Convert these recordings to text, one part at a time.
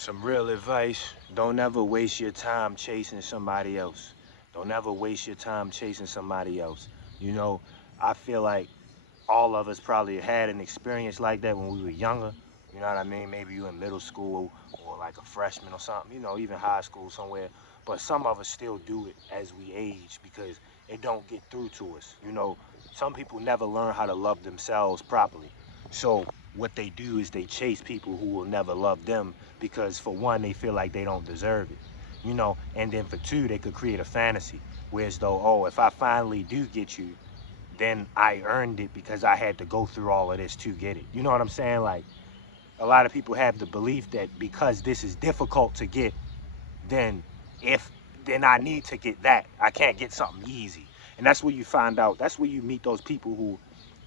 Some real advice, don't ever waste your time chasing somebody else. Don't ever waste your time chasing somebody else. You know, I feel like all of us probably had an experience like that when we were younger. You know what I mean? Maybe you in middle school or like a freshman or something, you know, even high school somewhere. But some of us still do it as we age because it don't get through to us. You know, some people never learn how to love themselves properly. So what they do is they chase people who will never love them because for one, they feel like they don't deserve it. You know, and then for two, they could create a fantasy. Whereas though, oh, if I finally do get you, then I earned it because I had to go through all of this to get it. You know what I'm saying? Like, a lot of people have the belief that because this is difficult to get, then then I need to get that. I can't get something easy. And that's where you find out, that's where you meet those people who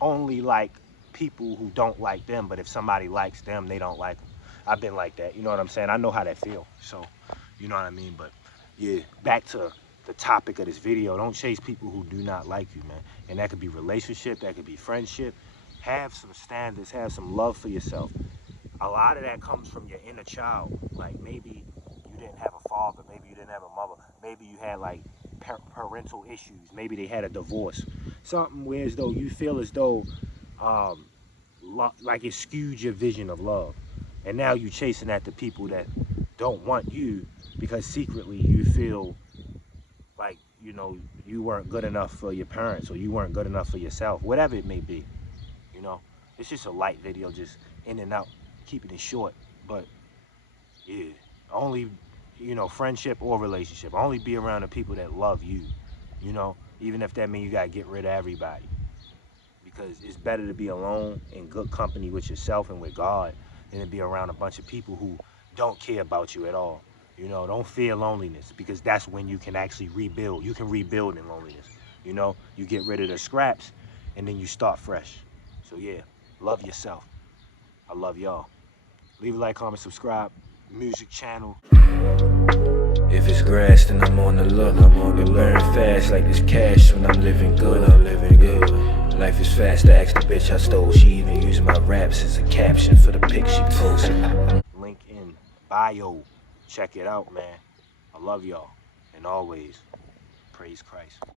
only like people who don't like them, but if somebody likes them, they don't like them. I've been like that, you know what I'm saying? I know how that feels. So, you know what I mean? But yeah, back to the topic of this video, don't chase people who do not like you, man. And that could be relationship, that could be friendship. Have some standards, have some love for yourself. A lot of that comes from your inner child. Like maybe you didn't have a father, maybe you didn't have a mother, maybe you had like parental issues, maybe they had a divorce. Something where as though you feel as though like it skewed your vision of love. And now you're chasing after people that don't want you because secretly you feel like, you know, you weren't good enough for your parents or you weren't good enough for yourself, whatever it may be. You know, it's just a light video, just in and out, keeping it short. But yeah, only, you know, friendship or relationship, only be around the people that love you, you know, even if that means you gotta get rid of everybody. Because it's better to be alone in good company with yourself and with God than to be around a bunch of people who don't care about you at all. You know, don't fear loneliness because that's when you can actually rebuild. You can rebuild in loneliness. You know, you get rid of the scraps and then you start fresh. So yeah, love yourself. I love y'all. Leave a like, comment, subscribe. Music channel. If it's grass, then I'm on the look. It burn fast like this cash when I'm living good. Life is fast. I asked the bitch I stole. She even used my raps as a caption for the pic she posted. Link in bio. Check it out, man. I love y'all. And always, praise Christ.